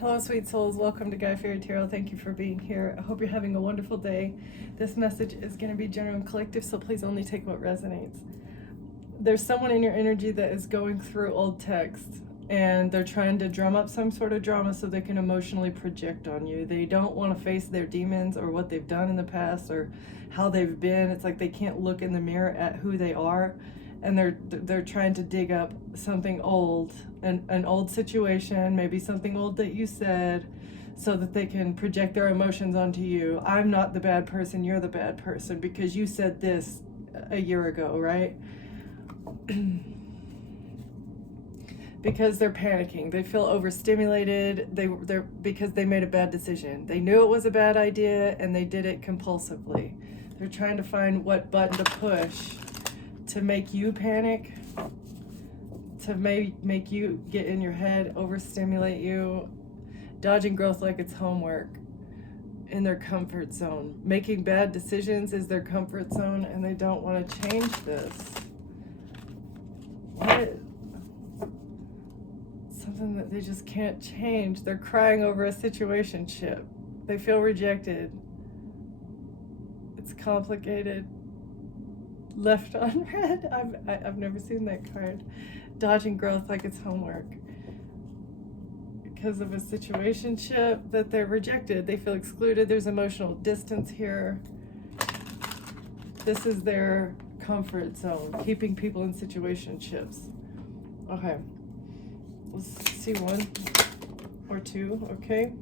Hello, sweet souls. Welcome to Guy Fairy Tarot. Thank you for being here. I hope you're having a wonderful day. This message is going to be general and collective, so please only take what resonates. There's someone in your energy that is going through old text, and they're trying to drum up some sort of drama so they can emotionally project on you. They don't want to face their demons or what they've done in the past or how they've been. It's like they can't look in the mirror at who they are, and they're trying to dig up something old, an old situation, maybe something old that you said, so that they can project their emotions onto you. I'm not the bad person, you're the bad person because you said this a year ago, right? Because they're panicking, they feel overstimulated, they're because they made a bad decision. They knew it was a bad idea and they did it compulsively. They're trying to find what button to push to make you panic, to make you get in your head, overstimulate you, dodging growth like it's homework, in their comfort zone. Making bad decisions is their comfort zone, and they don't want to change this. What? Something that they just can't change. They're crying over a situationship. They feel rejected. It's complicated. Left unread. I've never seen that card. Dodging growth like it's homework. Because of a situationship that they're rejected. They feel excluded. There's emotional distance here. This is their comfort zone. Keeping people in situationships. Okay. Let's see one or two, okay?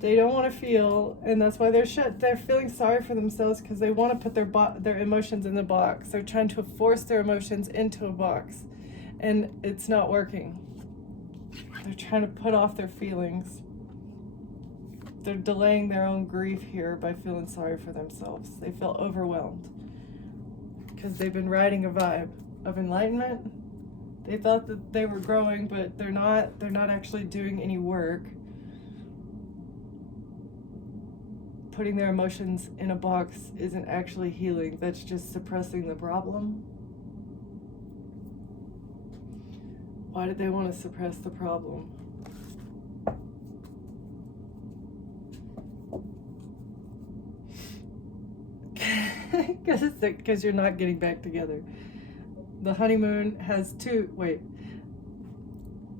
They don't want to feel, and that's why they're feeling sorry for themselves because they want to put their emotions in the box. They're trying to force their emotions into a box, and it's not working. They're trying to put off their feelings. They're delaying their own grief here by feeling sorry for themselves. They feel overwhelmed because they've been riding a vibe of enlightenment. They thought that they were growing, but they're not. They're not actually doing any work. Putting their emotions in a box isn't actually healing. That's just suppressing the problem. Why did they want to suppress the problem? Because you're not getting back together. The honeymoon has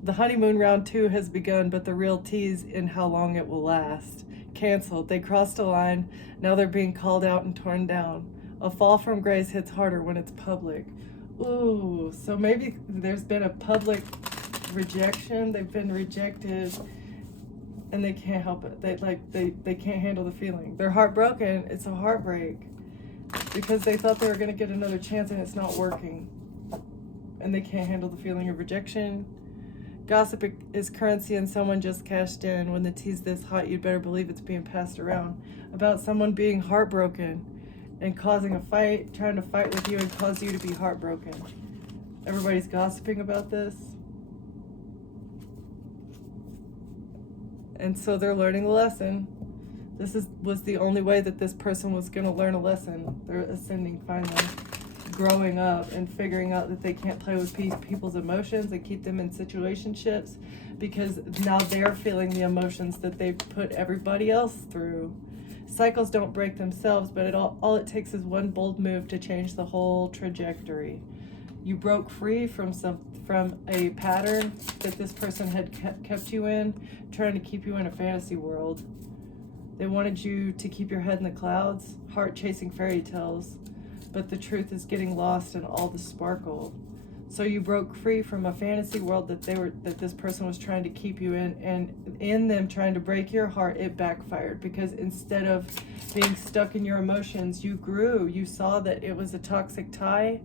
the honeymoon round 2 has begun, but the real tease in how long it will last. Canceled. They crossed a line. Now they're being called out and torn down. A fall from grace hits harder when it's public. Ooh, so maybe there's been a public rejection. They've been rejected and they can't help it. They can't handle the feeling. They're heartbroken. It's a heartbreak because they thought they were going to get another chance and it's not working. And they can't handle the feeling of rejection. Gossip is currency and someone just cashed in. When the tea's this hot, you'd better believe it's being passed around. About someone being heartbroken and causing a fight, trying to fight with you and cause you to be heartbroken. Everybody's gossiping about this. And so they're learning a lesson. This was the only way that this person was going to learn a lesson. They're ascending finally. Growing up and figuring out that they can't play with people's emotions and keep them in situationships because now they're feeling the emotions that they've put everybody else through. Cycles don't break themselves, but all it takes is one bold move to change the whole trajectory. You broke free from a pattern that this person had kept you in, trying to keep you in a fantasy world. They wanted you to keep your head in the clouds, heart chasing fairy tales. But the truth is getting lost in all the sparkle. So you broke free from a fantasy world that this person was trying to keep you in, and in them trying to break your heart, it backfired because instead of being stuck in your emotions, you grew. You saw that it was a toxic tie.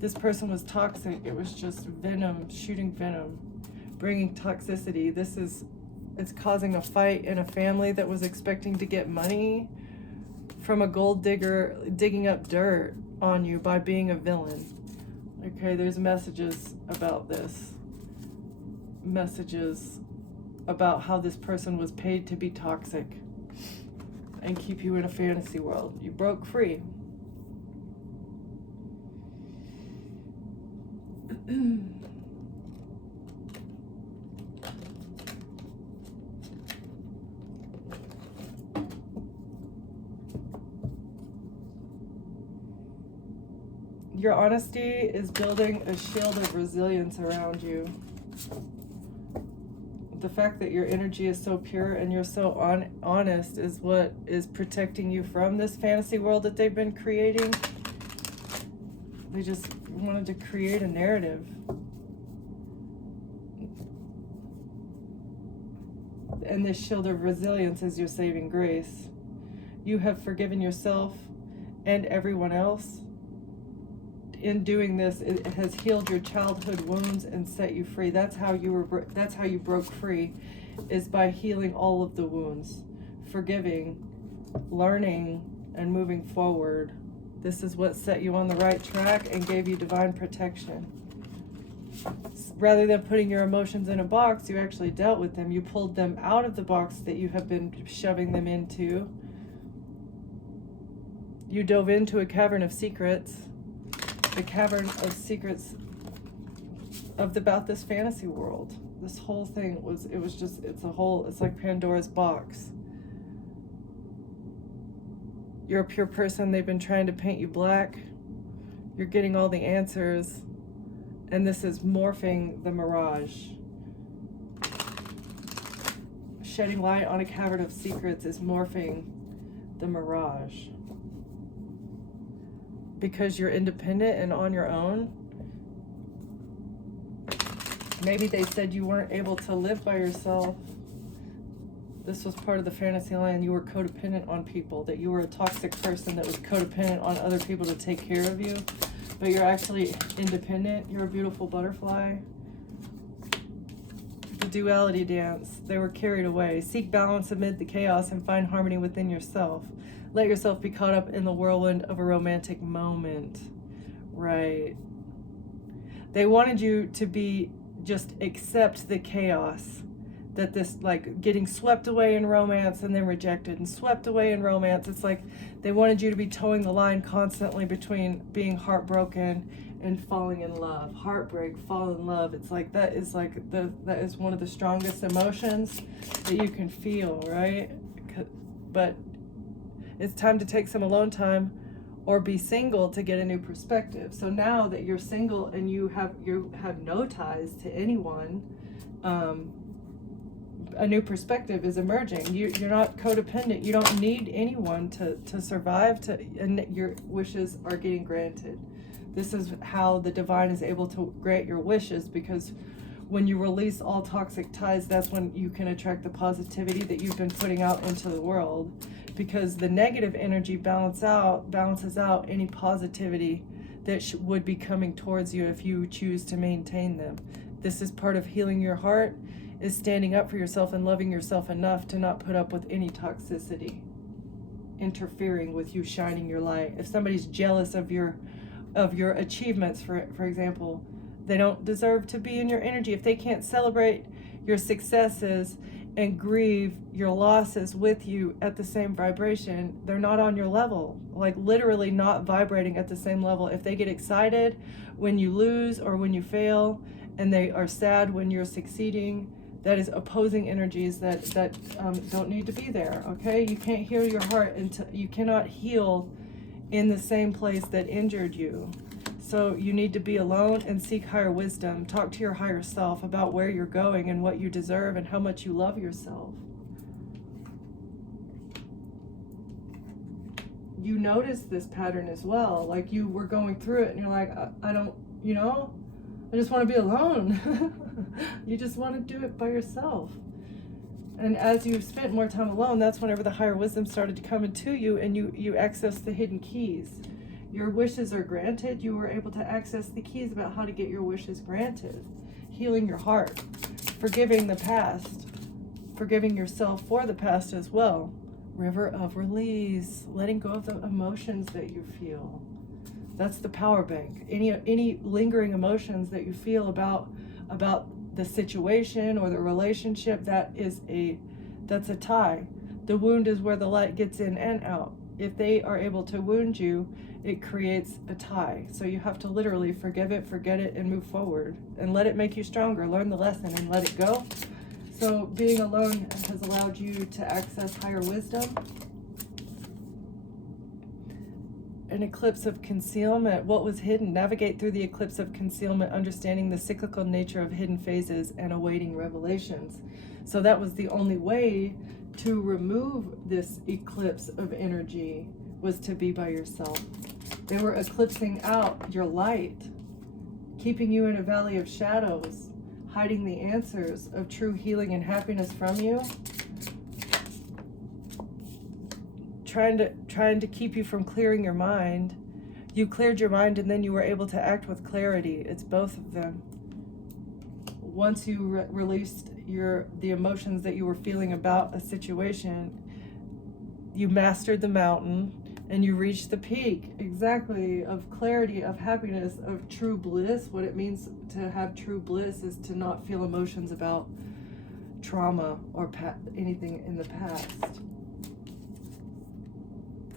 This person was toxic. It was just venom, shooting venom, bringing toxicity. It's causing a fight in a family that was expecting to get money from a gold digger digging up dirt on you by being a villain. Okay, there's messages about this. Messages about how this person was paid to be toxic and keep you in a fantasy world. You broke free. Your honesty is building a shield of resilience around you. The fact that your energy is so pure and you're so honest is what is protecting you from this fantasy world that they've been creating. They just wanted to create a narrative. And this shield of resilience is your saving grace. You have forgiven yourself and everyone else. In doing this, it has healed your childhood wounds and set you free. That's how you broke free, is by healing all of the wounds, forgiving, learning, and moving forward. This is what set you on the right track and gave you divine protection. Rather than putting your emotions in a box, you actually dealt with them. You pulled them out of the box that you have been shoving them into. You dove into a cavern of secrets. The cavern of secrets about this fantasy world. This whole thing it's like Pandora's box. You're a pure person. They've been trying to paint you black. You're getting all the answers. And this is morphing the mirage. Shedding light on a cavern of secrets is morphing the mirage. Because you're independent and on your own. Maybe they said you weren't able to live by yourself. This was part of the fantasy land. You were codependent on people, that you were a toxic person that was codependent on other people to take care of you. But you're actually independent. You're a beautiful butterfly. The duality dance. They were carried away. Seek balance amid the chaos and find harmony within yourself. Let yourself be caught up in the whirlwind of a romantic moment. Right. They wanted you to be, just accept the chaos. That this, like, getting swept away in romance and then rejected and swept away in romance. It's like they wanted you to be towing the line constantly between being heartbroken and falling in love. Heartbreak, fall in love. It's like that is one of the strongest emotions that you can feel, right? But it's time to take some alone time or be single to get a new perspective. So now that you're single and you have no ties to anyone, a new perspective is emerging. You're not codependent. You don't need anyone to survive, and your wishes are getting granted. This is how the divine is able to grant your wishes, because when you release all toxic ties, that's when you can attract the positivity that you've been putting out into the world, because the negative energy balances out any positivity that would be coming towards you if you choose to maintain them. This is part of healing your heart, is standing up for yourself and loving yourself enough to not put up with any toxicity interfering with you shining your light. If somebody's jealous of your achievements, for example, they don't deserve to be in your energy. If they can't celebrate your successes and grieve your losses with you at the same vibration, they're not on your level. Like, literally not vibrating at the same level. If they get excited when you lose or when you fail, and they are sad when you're succeeding, that is opposing energies that don't need to be there. Okay, you can't heal your heart until you cannot heal in the same place that injured you. So you need to be alone and seek higher wisdom. Talk to your higher self about where you're going and what you deserve and how much you love yourself. You notice this pattern as well. Like, you were going through it and you're like, I don't, I just want to be alone. You just want to do it by yourself. And as you spent more time alone, that's whenever the higher wisdom started coming to you, and you access the hidden keys. Your wishes are granted. You were able to access the keys about how to get your wishes granted. Healing your heart. Forgiving the past. Forgiving yourself for the past as well. River of release. Letting go of the emotions that you feel. That's the power bank. Any lingering emotions that you feel about the situation or the relationship, that's a tie. The wound is where the light gets in and out. If they are able to wound you, it creates a tie. So you have to literally forgive it, forget it, and move forward. And let it make you stronger. Learn the lesson and let it go. So being alone has allowed you to access higher wisdom. an eclipse of concealment. What was hidden? Navigate through the eclipse of concealment, understanding the cyclical nature of hidden phases and awaiting revelations. So that was the only way to remove this eclipse of energy, was to be by yourself. They were eclipsing out your light, keeping you in a valley of shadows, hiding the answers of true healing and happiness from you, trying to keep you from clearing your mind. You cleared your mind and then you were able to act with clarity. It's both of them. Once you released the emotions that you were feeling about a situation, you mastered the mountain and you reached the peak, exactly, of clarity, of happiness, of true bliss. What it means to have true bliss is to not feel emotions about trauma or anything in the past.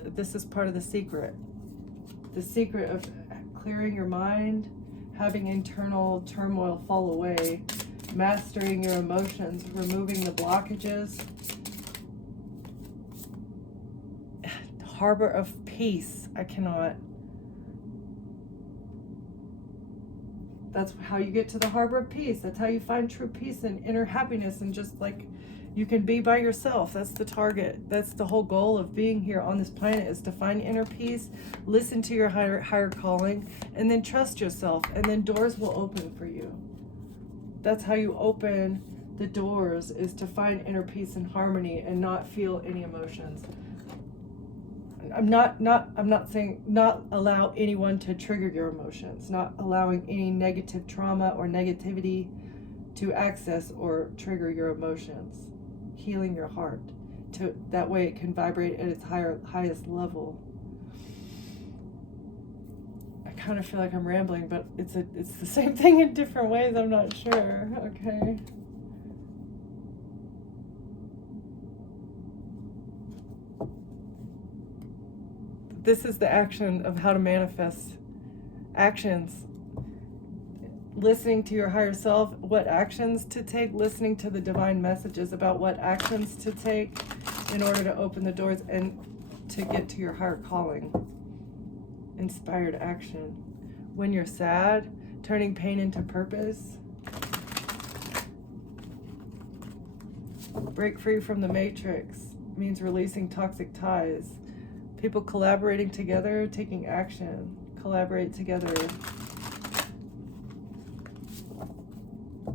This is part of the secret. The secret of clearing your mind, having internal turmoil fall away, mastering your emotions, removing the blockages. Harbor of peace. That's how you get to the harbor of peace. That's how you find true peace and inner happiness, and just like you can be by yourself. That's the target. That's the whole goal of being here on this planet, is to find inner peace, listen to your higher calling, and then trust yourself, and then doors will open for you. That's how you open the doors, is to find inner peace and harmony and not feel any emotions. I'm not saying not allow anyone to trigger your emotions, not allowing any negative trauma or negativity to access or trigger your emotions. Healing your heart, to that way it can vibrate at its highest level. I kind of feel like I'm rambling, but it's the same thing in different ways. I'm not sure. Okay. This is the action of how to manifest actions. Listening to your higher self, what actions to take, listening to the divine messages about what actions to take in order to open the doors and to get to your higher calling. Inspired action. When you're sad, turning pain into purpose. Break free from the matrix means releasing toxic ties. People collaborating together, taking action. Collaborate together.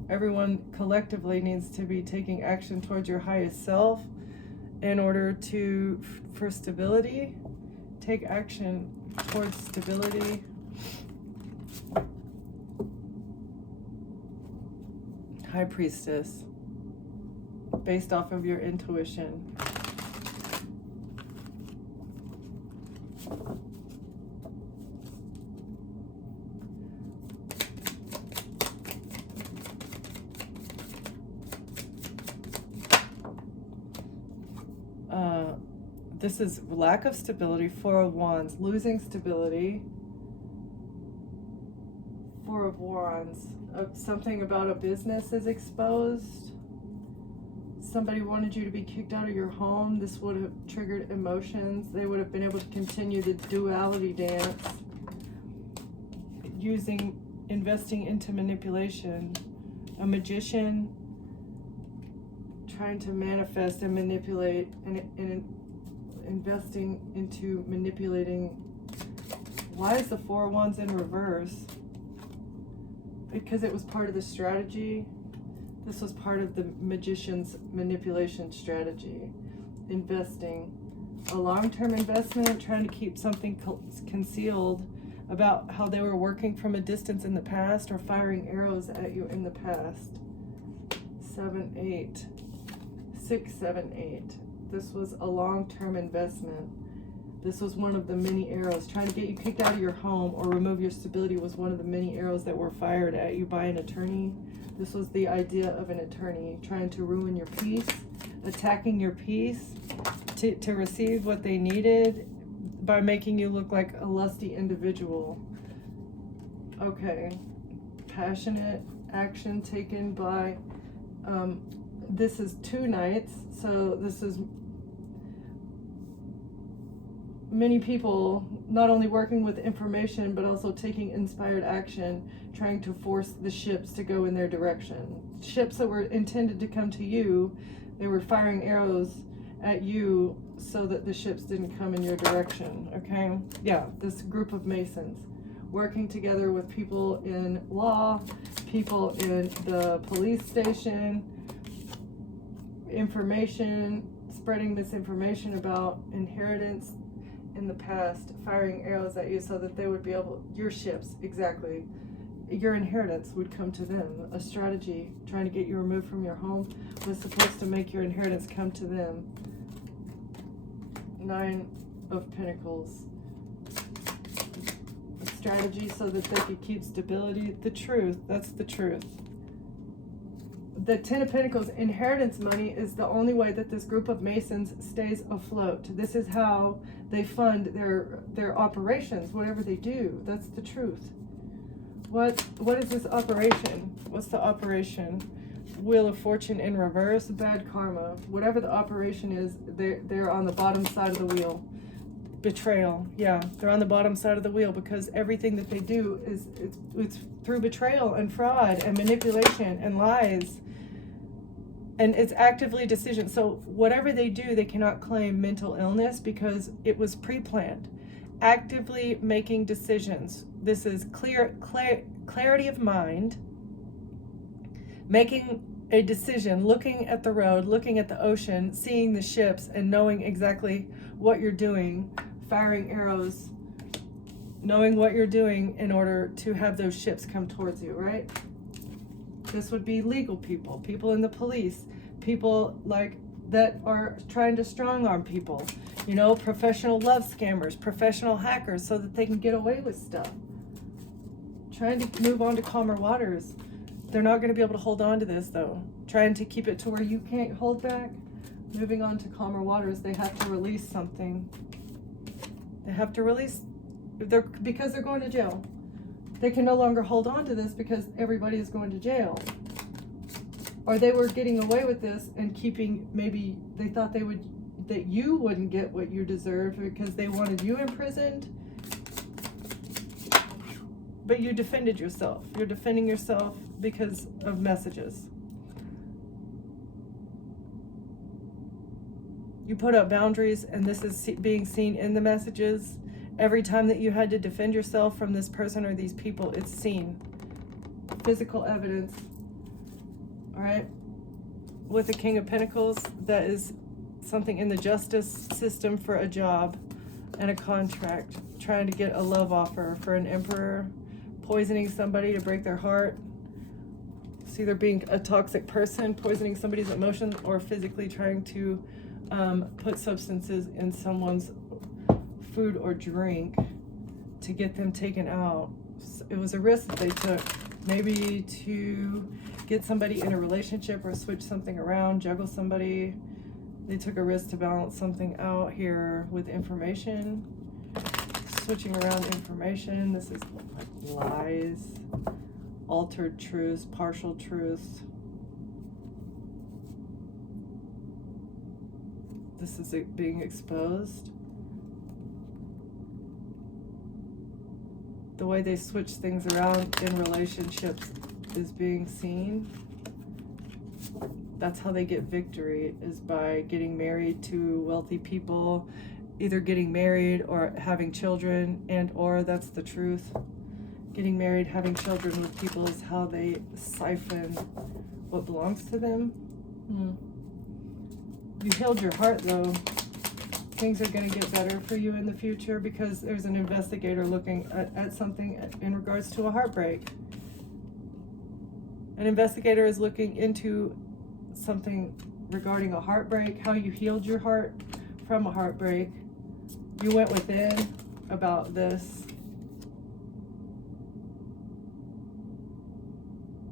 Everyone collectively needs to be taking action towards your highest self in order for stability. Take action towards stability. High Priestess, based off of your intuition. This is lack of stability. Four of Wands, losing stability. Four of Wands, something about a business is exposed. Somebody wanted you to be kicked out of your home. This would have triggered emotions. They would have been able to continue the duality dance, investing into manipulation. A magician trying to manifest and manipulate, and investing into manipulating. Why is the Four of Wands in reverse? Because it was part of the strategy. This was part of the magician's manipulation strategy. Investing. A long-term investment, trying to keep something concealed about how they were working from a distance in the past or firing arrows at you in the past. 7, 8. 6, 7, 8. This was a long-term investment. This was one of the many arrows. Trying to get you kicked out of your home or remove your stability was one of the many arrows that were fired at you by an attorney. This was the idea of an attorney trying to ruin your peace, attacking your peace to receive what they needed by making you look like a lusty individual. Okay. Passionate action taken by... this is 2 nights, so this is many people not only working with information, but also taking inspired action, trying to force the ships to go in their direction. Ships that were intended to come to you, they were firing arrows at you so that the ships didn't come in your direction, okay? Yeah, this group of Masons working together with people in law, people in the police station, information, spreading misinformation about inheritance in the past, firing arrows at you so that they would be able, your ships, exactly, your inheritance would come to them. A strategy trying to get you removed from your home was supposed to make your inheritance come to them. 9 of Pentacles. A strategy so that they could keep stability. The truth, that's the truth. The 10 of Pentacles, inheritance money, is the only way that this group of Masons stays afloat. This is how they fund their operations, whatever they do. That's the truth. What is this operation? What's the operation? Wheel of Fortune in reverse, bad karma. Whatever the operation is, they're on the bottom side of the wheel. Betrayal. Yeah, they're on the bottom side of the wheel because everything that they do is it's through betrayal and fraud and manipulation and lies. And it's actively decision. So whatever they do, they cannot claim mental illness because it was pre-planned. Actively making decisions. This is clarity of mind. Making a decision, looking at the road, looking at the ocean, seeing the ships, and knowing exactly what you're doing, firing arrows, knowing what you're doing in order to have those ships come towards you, right? This would be legal people, people in the police, people like that are trying to strong arm people, you know, professional love scammers, professional hackers, so that they can get away with stuff. Trying to move on to calmer waters. They're not going to be able to hold on to this though. Trying to keep it to where you can't hold back. Moving on to calmer waters, they have to release something. They have to release, because they're going to jail. They can no longer hold on to this because everybody is going to jail. Or they were getting away with this and keeping, maybe they thought that you wouldn't get what you deserved because they wanted you imprisoned. But you defended yourself. You're defending yourself because of messages. You put up boundaries, and this is being seen in the messages. Every time that you had to defend yourself from this person or these people, it's seen. Physical evidence. All right? With the King of Pentacles, that is something in the justice system for a job and a contract. Trying to get a love offer for an emperor. Poisoning somebody to break their heart. It's either being a toxic person, poisoning somebody's emotions, or physically trying to put substances in someone's food or drink to get them taken out. It was a risk that they took, maybe to get somebody in a relationship or switch something around, juggle somebody. They took a risk to balance something out here with information, switching around information. This is like lies, altered truths, partial truths. This is it being exposed. The way they switch things around in relationships is being seen. That's how they get victory, is by getting married to wealthy people, either getting married or having children, and or that's the truth. Getting married, having children with people is how they siphon what belongs to them. You healed your heart though. Things are going to get better for you in the future because there's an investigator looking at something in regards to a heartbreak. An investigator is looking into something regarding a heartbreak, how you healed your heart from a heartbreak. You went within about this.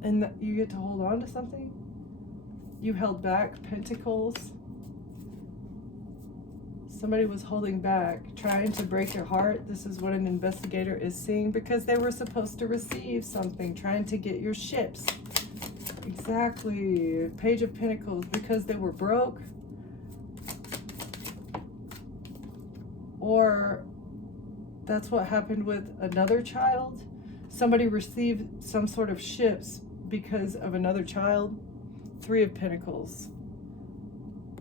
And you get to hold on to something. You held back, Pentacles. Somebody was holding back, trying to break your heart. This is what an investigator is seeing because they were supposed to receive something, trying to get your ships. Exactly. Page of Pentacles, because they were broke Or that's what happened with another child. Somebody received some sort of ships because of another child. 3 of Pentacles.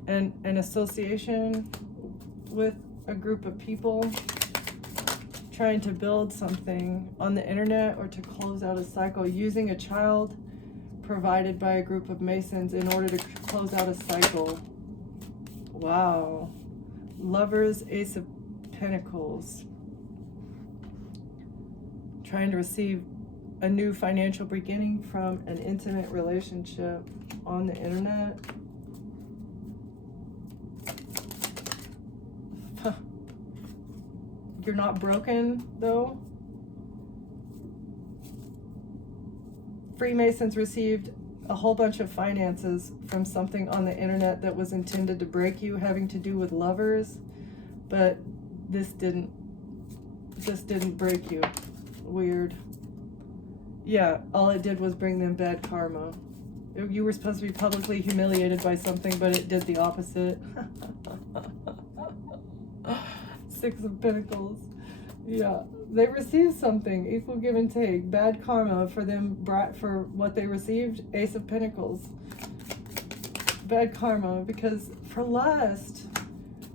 And an association with a group of people trying to build something on the internet or to close out a cycle, using a child provided by a group of Masons in order to close out a cycle. Wow. Lovers, Ace of Pentacles. Trying to receive a new financial beginning from an intimate relationship on the internet. You're not broken, though. Freemasons received a whole bunch of finances from something on the internet that was intended to break you, having to do with lovers, but this didn't break you. Weird. Yeah, all it did was bring them bad karma. You were supposed to be publicly humiliated by something, but it did the opposite. 6 of Pentacles. Yeah, they received something, equal give and take, bad karma for them, for what they received. Ace of Pentacles. Bad karma, because for lust,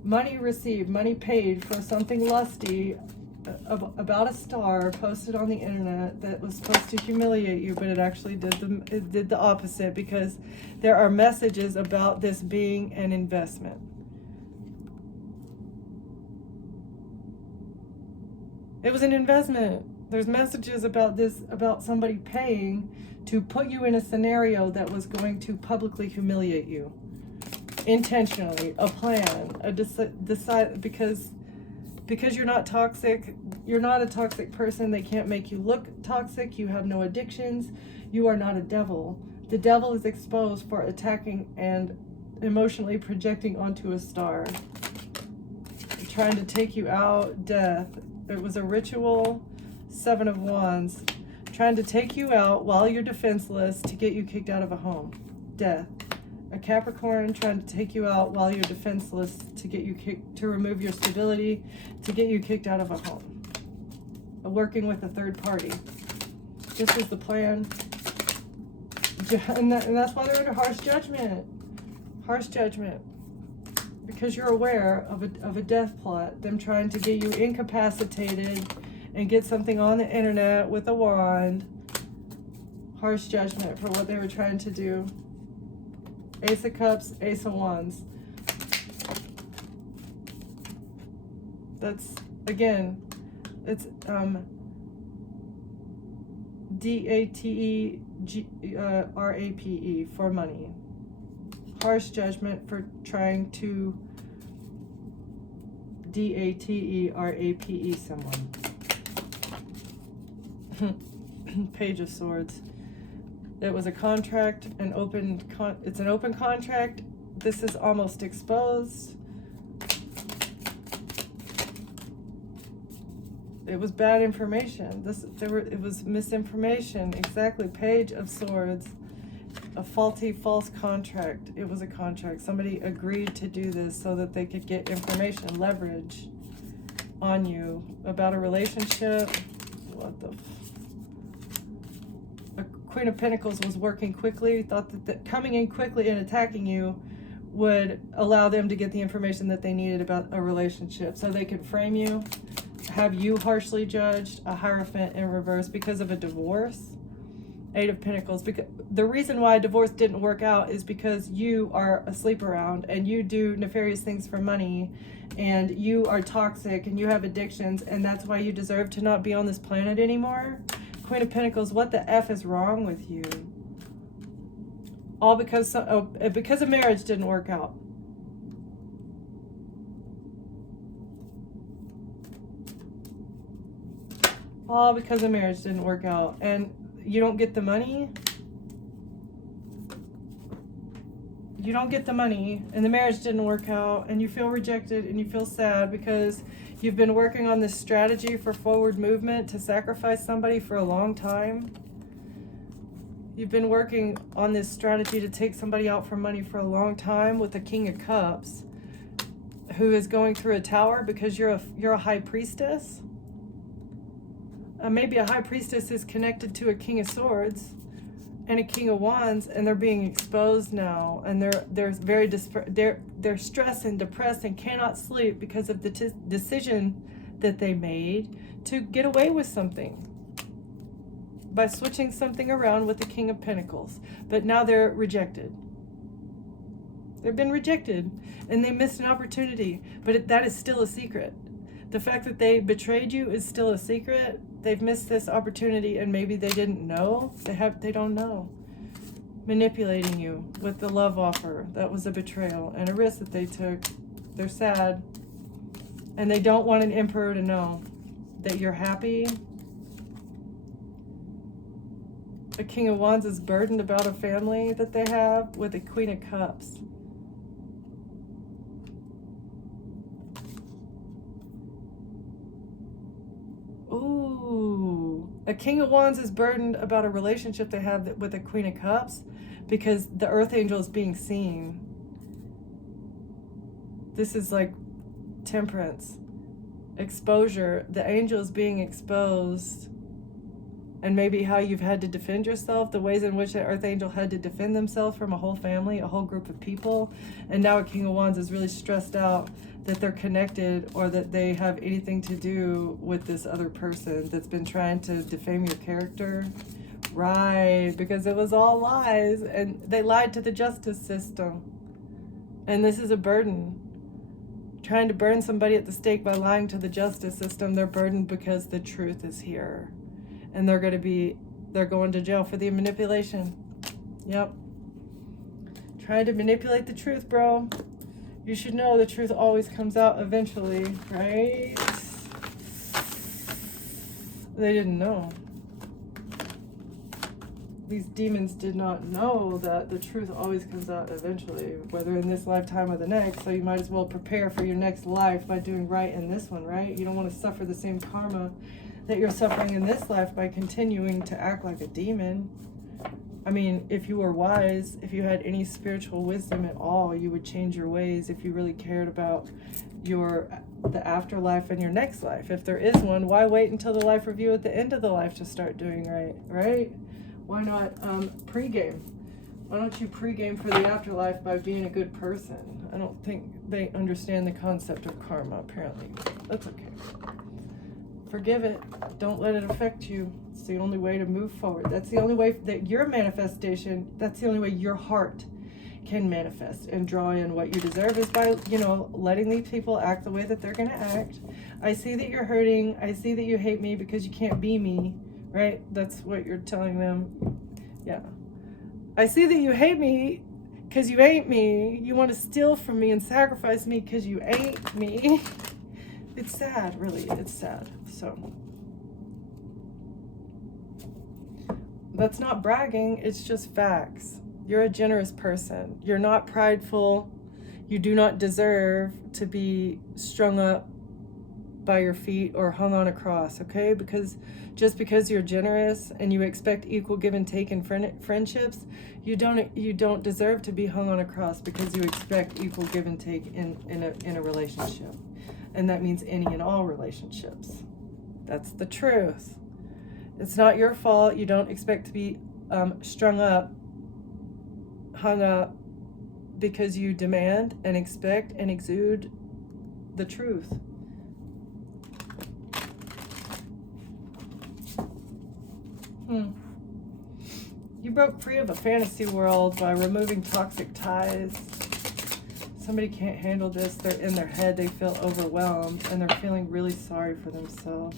money received, money paid for something lusty about a star posted on the internet that was supposed to humiliate you, but it actually did the opposite, because there are messages about this being an investment. It was an investment. There's messages about this, about somebody paying to put you in a scenario that was going to publicly humiliate you. Intentionally, a plan, decide, because you're not toxic, you're not a toxic person. They can't make you look toxic. You have no addictions. You are not a devil. The devil is exposed for attacking and emotionally projecting onto a star. Trying to take you out. Death. It was a ritual. 7 of Wands. Trying to take you out while you're defenseless to get you kicked out of a home. Death. A Capricorn trying to take you out while you're defenseless to get you kicked, to remove your stability, to get you kicked out of a home. Working with a third party. This is the plan. And that's why they're under harsh judgment. Harsh judgment. Because you're aware of a death plot. Them trying to get you incapacitated and get something on the internet with a wand. Harsh judgment for what they were trying to do. Ace of Cups, Ace of Wands. That's, again, it's DATERAPE for money. Harsh judgment for trying to DATERAPE someone. Page of Swords. It was a contract, it's an open contract. This is almost exposed. It was bad information. It was misinformation. Exactly. Page of Swords. A faulty, false contract. It was a contract. Somebody agreed to do this so that they could get information, leverage on you about a relationship. What the Queen of Pentacles was working quickly, thought that coming in quickly and attacking you would allow them to get the information that they needed about a relationship, so they could frame you, have you harshly judged, a Hierophant in reverse because of a divorce. 8 of Pentacles. Because the reason why a divorce didn't work out is because you are a sleep around and you do nefarious things for money and you are toxic and you have addictions, and that's why you deserve to not be on this planet anymore. Queen of Pentacles, what the F is wrong with you? All because a marriage didn't work out. All because a marriage didn't work out. And you don't get the money. You don't get the money, and the marriage didn't work out, and you feel rejected, and you feel sad because you've been working on this strategy for forward movement to sacrifice somebody for a long time. You've been working on this strategy to take somebody out for money for a long time with the King of Cups. who is going through a tower because you're a high priestess. Maybe a high priestess is connected to a king of swords and a king of wands, and they're being exposed now, and they're very they're stressed and depressed and cannot sleep because of the decision that they made to get away with something by switching something around with the King of Pentacles. But now they're rejected. They've been rejected, and they missed an opportunity, but that is still a secret. The fact that they betrayed you is still a secret. They've missed this opportunity, and maybe they didn't know. They don't know. Manipulating you with the love offer. That was a betrayal and a risk that they took. They're sad, and they don't want an emperor to know that you're happy. The King of Wands is burdened about a family that they have with the Queen of Cups. Ooh, a King of Wands is burdened about a relationship they have with a Queen of Cups because the Earth Angel is being seen. This is like temperance, exposure. The angel is being exposed, and maybe how you've had to defend yourself, the ways in which the Earth Angel had to defend themselves from a whole family, a whole group of people. And now a King of Wands is really stressed out that they're connected or that they have anything to do with this other person that's been trying to defame your character. Right, because it was all lies, and they lied to the justice system. And this is a burden. Trying to burn somebody at the stake by lying to the justice system, they're burdened because the truth is here. And they're going to jail for the manipulation. Yep. Trying to manipulate the truth, bro. You should know the truth always comes out eventually, right? They didn't know. These demons did not know that the truth always comes out eventually, whether in this lifetime or the next. So you might as well prepare for your next life by doing right in this one, right? You don't want to suffer the same karma that you're suffering in this life by continuing to act like a demon. I mean, if you were wise, if you had any spiritual wisdom at all, you would change your ways if you really cared about the afterlife and your next life. If there is one, why wait until the life review at the end of the life to start doing right? Why not pregame? Why don't you pregame for the afterlife by being a good person? I don't think they understand the concept of karma, apparently. That's okay. Forgive it. Don't let it affect you. It's the only way to move forward. That's the only way that your manifestation, that's the only way your heart can manifest and draw in what you deserve is by, letting these people act the way that they're going to act. I see that you're hurting. I see that you hate me because you can't be me, right? That's what you're telling them. Yeah. I see that you hate me because you ain't me. You want to steal from me and sacrifice me because you ain't me. It's sad, really. It's sad. So that's not bragging. It's just facts. You're a generous person. You're not prideful. You do not deserve to be strung up by your feet or hung on a cross, okay? Because just because you're generous and you expect equal give and take in friendships, you don't deserve to be hung on a cross because you expect equal give and take in a relationship. And that means any and all relationships. That's the truth. It's not your fault. You don't expect to be strung up, hung up, because you demand and expect and exude the truth. You broke free of a fantasy world by removing toxic ties. Somebody can't handle this. They're in their head. They feel overwhelmed, and they're feeling really sorry for themselves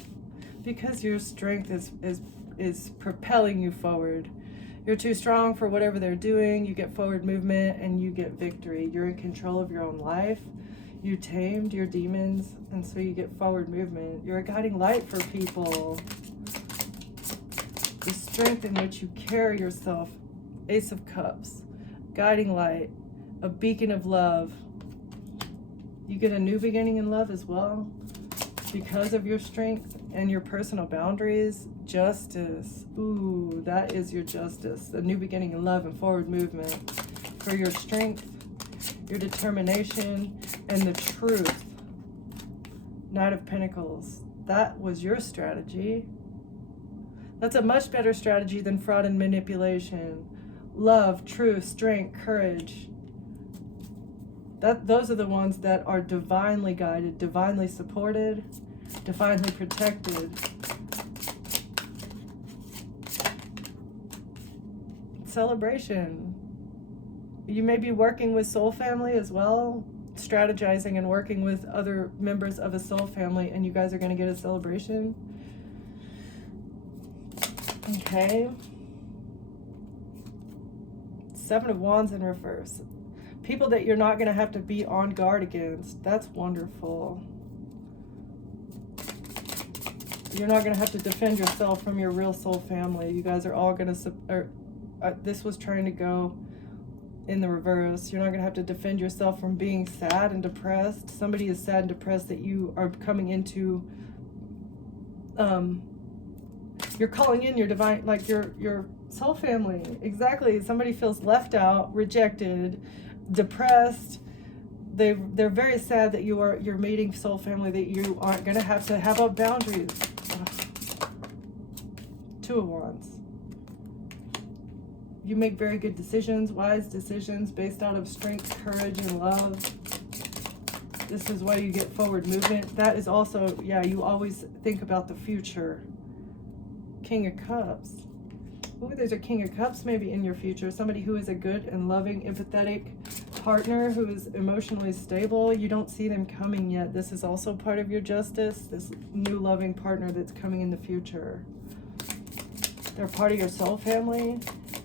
because your strength is propelling you forward. You're too strong for whatever they're doing. You get forward movement and you get victory. You're in control of your own life. You tamed your demons, and so you get forward movement. You're a guiding light for people. The strength in which you carry yourself. Ace of Cups. Guiding light. A beacon of love. You get a new beginning in love as well because of your strength and your personal boundaries. Justice. Ooh, that is your justice. A new beginning in love and forward movement for your strength your determination, and the truth. Knight of Pentacles. That was your strategy. That's a much better strategy than fraud and manipulation. Love, truth, strength, courage. Those are the ones that are divinely guided, divinely supported, divinely protected. Celebration. You may be working with soul family as well, strategizing and working with other members of a soul family, and you guys are going to get a celebration. Okay. Seven of Wands in reverse. People that you're not going to have to be on guard against. That's wonderful. You're not going to have to defend yourself from your real soul family. You guys are all going to... this was trying to go in the reverse. You're not going to have to defend yourself from being sad and depressed. Somebody is sad and depressed that you are coming into... you're calling in your divine... Like your soul family. Exactly. Somebody feels left out, rejected, depressed. They're very sad that you're meeting soul family, that you aren't going to have up boundaries. Ugh. Two of Wands. You make very good decisions, wise decisions based out of strength, courage, and love. This is why you get forward movement. That is also, yeah, you always think about the future. King of Cups. Ooh, there's a King of Cups maybe in your future. Somebody who is a good and loving, empathetic partner who is emotionally stable. You don't see them coming yet. This is also part of your justice. This new loving partner that's coming in the future. They're part of your soul family.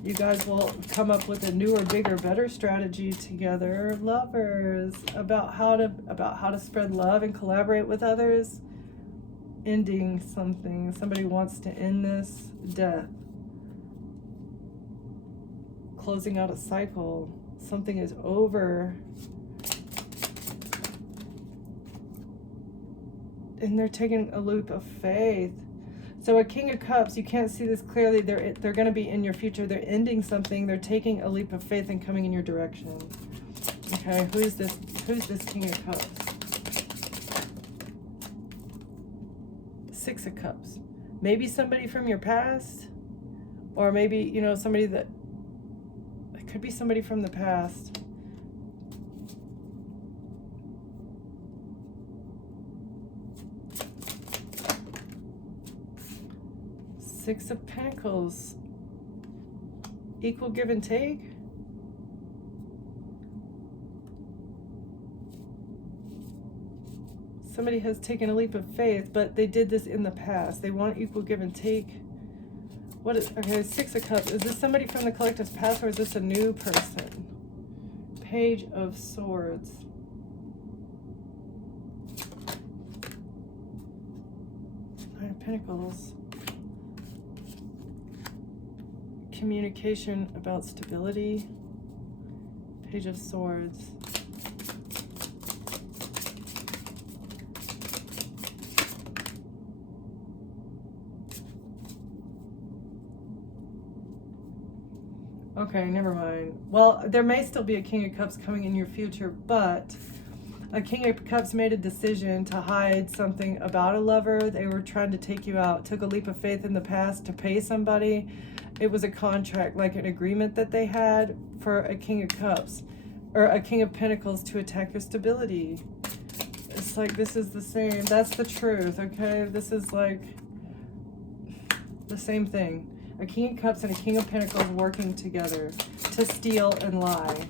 You guys will come up with a newer, bigger, better strategy together. Lovers, about how to spread love and collaborate with others. Ending something. Somebody wants to end this. Death. Closing out a cycle. Something is over. And they're taking a leap of faith. So a King of Cups, you can't see this clearly. They're going to be in your future. They're ending something. They're taking a leap of faith and coming in your direction. Okay, who's this King of Cups? Six of Cups. Maybe somebody from your past, or maybe, you know, somebody that, it could be somebody from the past. Six of Pentacles. Equal give and take. Somebody has taken a leap of faith, but they did this in the past. They want equal give and take. What is, okay, Six of Cups. Is this somebody from the collective's past, or is this a new person? Page of Swords. Nine of Pentacles. Communication about stability. Page of Swords. Okay, never mind. Well, there may still be a King of Cups coming in your future, but a King of Cups made a decision to hide something about a lover. They were trying to take you out, took a leap of faith in the past to pay somebody. It was a contract, like an agreement that they had for a King of Cups or a King of Pentacles to attack your stability. It's like, this is the same. That's the truth, okay? This is like the same thing. A King of Cups and a King of Pentacles working together to steal and lie.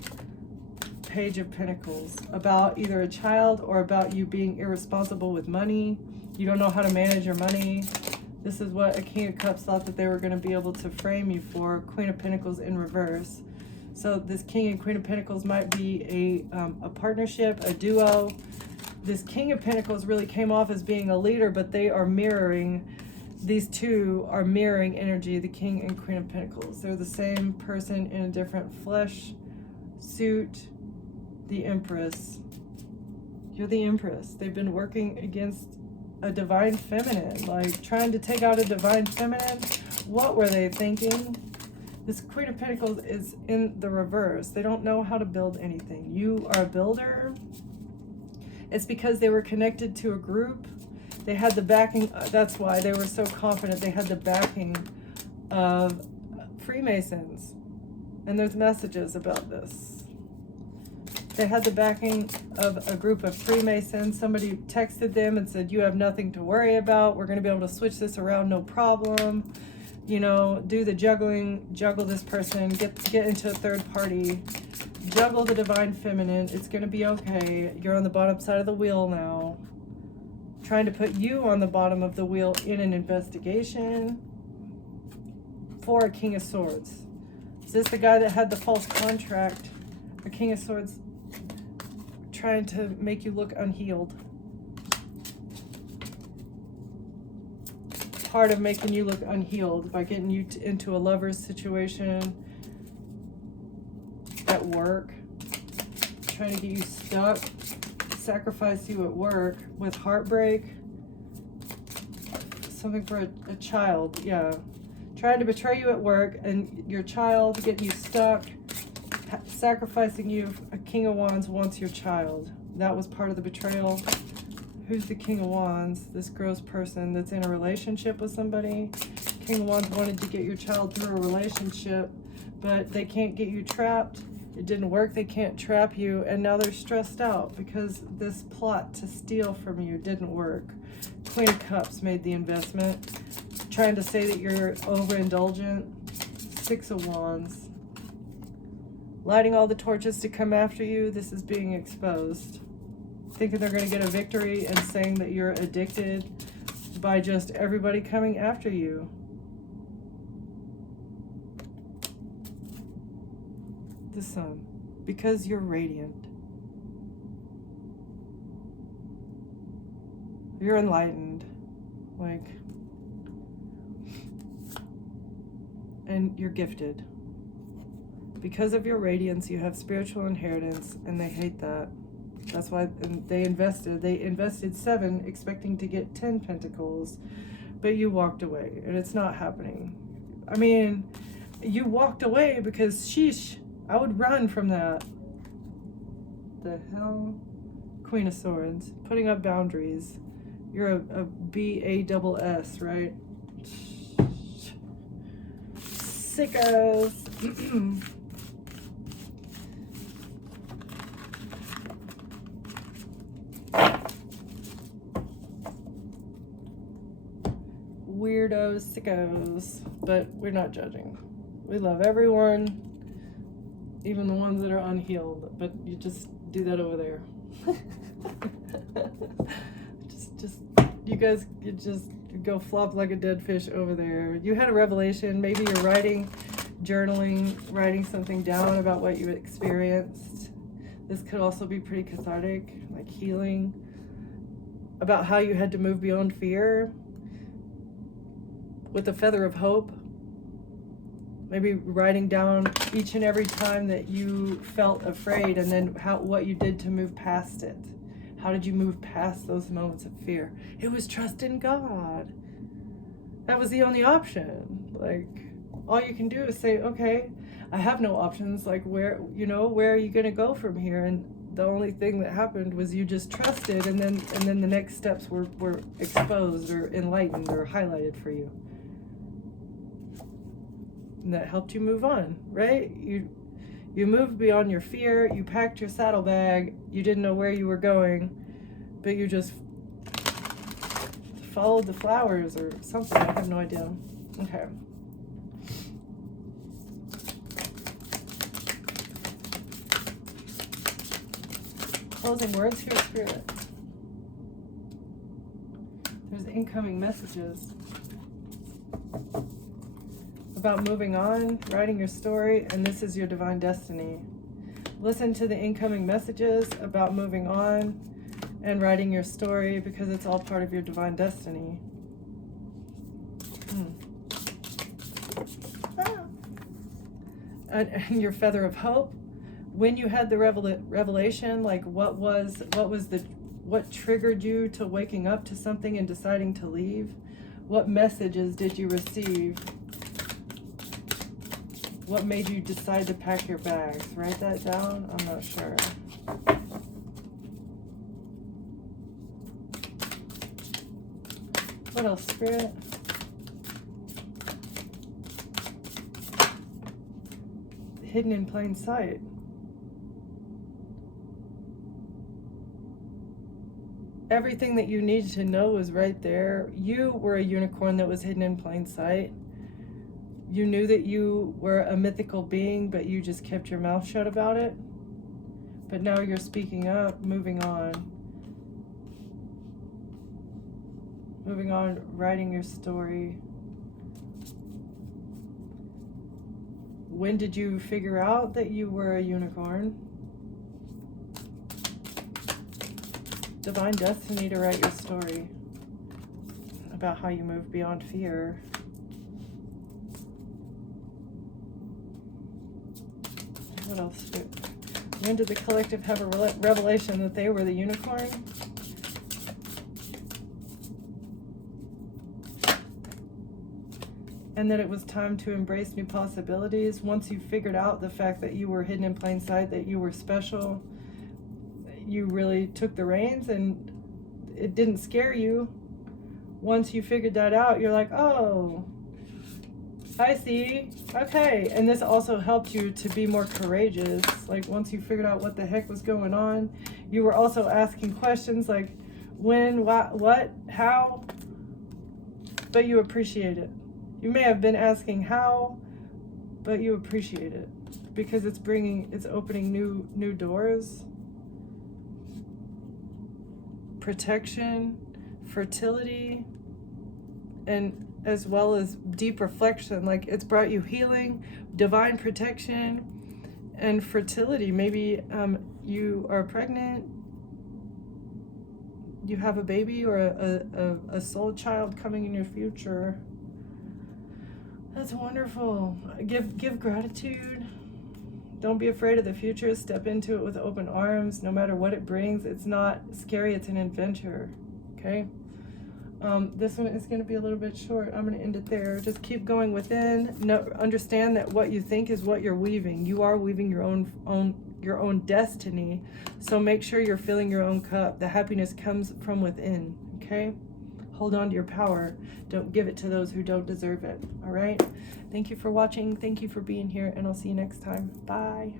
Page of Pentacles. About either a child or about you being irresponsible with money. You don't know how to manage your money. This is what a King of Cups thought that they were going to be able to frame you for. Queen of Pentacles in reverse. So this King and Queen of Pentacles might be a partnership, a duo. This King of Pentacles really came off as being a leader, but they are mirroring. These two are mirroring energy, the King and Queen of Pentacles. They're the same person in a different flesh suit. The Empress. You're the Empress. They've been working against a divine feminine, like trying to take out a divine feminine. What were they thinking? This Queen of Pentacles is in the reverse. They don't know how to build anything. You are a builder. It's because they were connected to a group. They had the backing. That's why they were so confident. They had the backing of Freemasons. And there's messages about this. They had the backing of a group of Freemasons. Somebody texted them and said, you have nothing to worry about. We're going to be able to switch this around, no problem. You know, do the juggling, juggle this person, get into a third party, juggle the divine feminine. It's going to be okay. You're on the bottom side of the wheel now. Trying to put you on the bottom of the wheel in an investigation for a King of Swords. Is this the guy that had the false contract? A King of Swords trying to make you look unhealed. Part of making you look unhealed by getting you into a lover's situation at work, trying to get you stuck, sacrifice you at work with heartbreak, something for a child, yeah, trying to betray you at work and your child, getting you stuck, sacrificing you. A King of Wands wants your child. That was part of the betrayal. Who's the King of Wands? This gross person that's in a relationship with somebody. King of Wands wanted to get your child through a relationship, but they can't get you trapped. It didn't work. They can't trap you, and now they're stressed out because this plot to steal from you didn't work. Queen of Cups made the investment, trying to say that you're overindulgent. Six of Wands. Lighting all the torches to come after you. This is being exposed. Thinking they're going to get a victory and saying that you're addicted by just everybody coming after you. The Sun. Because you're radiant. You're enlightened. Like, and you're gifted. Because of your radiance, you have spiritual inheritance, and they hate that. That's why they invested 7 expecting to get 10 pentacles, but you walked away, and it's not happening. I mean, you walked away because, sheesh, I would run from that. The hell? Queen of Swords, putting up boundaries. You're a BASS, right? Sickos. Weirdos, sickos, but we're not judging. We love everyone, even the ones that are unhealed, but you just do that over there. you just go flop like a dead fish over there. You had a revelation. Maybe you're writing, journaling, writing something down about what you experienced. This could also be pretty cathartic, like healing, about how you had to move beyond fear. With a feather of hope, maybe writing down each and every time that you felt afraid, and then what you did to move past it. How did you move past those moments of fear? It was trust in God. That was the only option. Like, all you can do is say, okay, I have no options. Like, where are you gonna go from here? And the only thing that happened was you just trusted, and then the next steps were exposed or enlightened or highlighted for you. And that helped you move on, right? You moved beyond your fear. You packed your saddlebag. You didn't know where you were going, but you just followed the flowers or something. I have no idea. Okay. Closing words here, Spirit. There's incoming messages about moving on, writing your story, and this is your divine destiny. Listen to the incoming messages about moving on and writing your story, because it's all part of your divine destiny. And your feather of hope. When you had the revelation, like what triggered you to waking up to something and deciding to leave? What messages did you receive? What made you decide to pack your bags? Write that down. I'm not sure. What else, Spirit? Hidden in plain sight. Everything that you needed to know was right there. You were a unicorn that was hidden in plain sight. You knew that you were a mythical being, but you just kept your mouth shut about it. But now you're speaking up, moving on. Moving on, writing your story. When did you figure out that you were a unicorn? Divine destiny to write your story about how you move beyond fear. What else? When did the collective have a revelation that they were the unicorn? And that it was time to embrace new possibilities. Once you figured out the fact that you were hidden in plain sight, that you were special, you really took the reins and it didn't scare you. Once you figured that out, you're like, oh, I see. Okay. And this also helped you to be more courageous. Like once you figured out what the heck was going on, you were also asking questions like when, what, how, but you appreciate it. You may have been asking how, but you appreciate it because it's opening new doors. Protection, fertility, and as well as deep reflection. Like it's brought you healing, divine protection, and fertility. Maybe you are pregnant, you have a baby or a soul child coming in your future. That's wonderful. Give gratitude. Don't be afraid of the future. Step into it with open arms, no matter what it brings. It's not scary, it's an adventure, okay? This one is gonna be a little bit short. I'm gonna end it there. Just keep going within. Understand that what you think is what you're weaving. You are weaving your own destiny. So make sure you're filling your own cup. The happiness comes from within, okay? Hold on to your power. Don't give it to those who don't deserve it, all right? Thank you for watching. Thank you for being here, and I'll see you next time. Bye.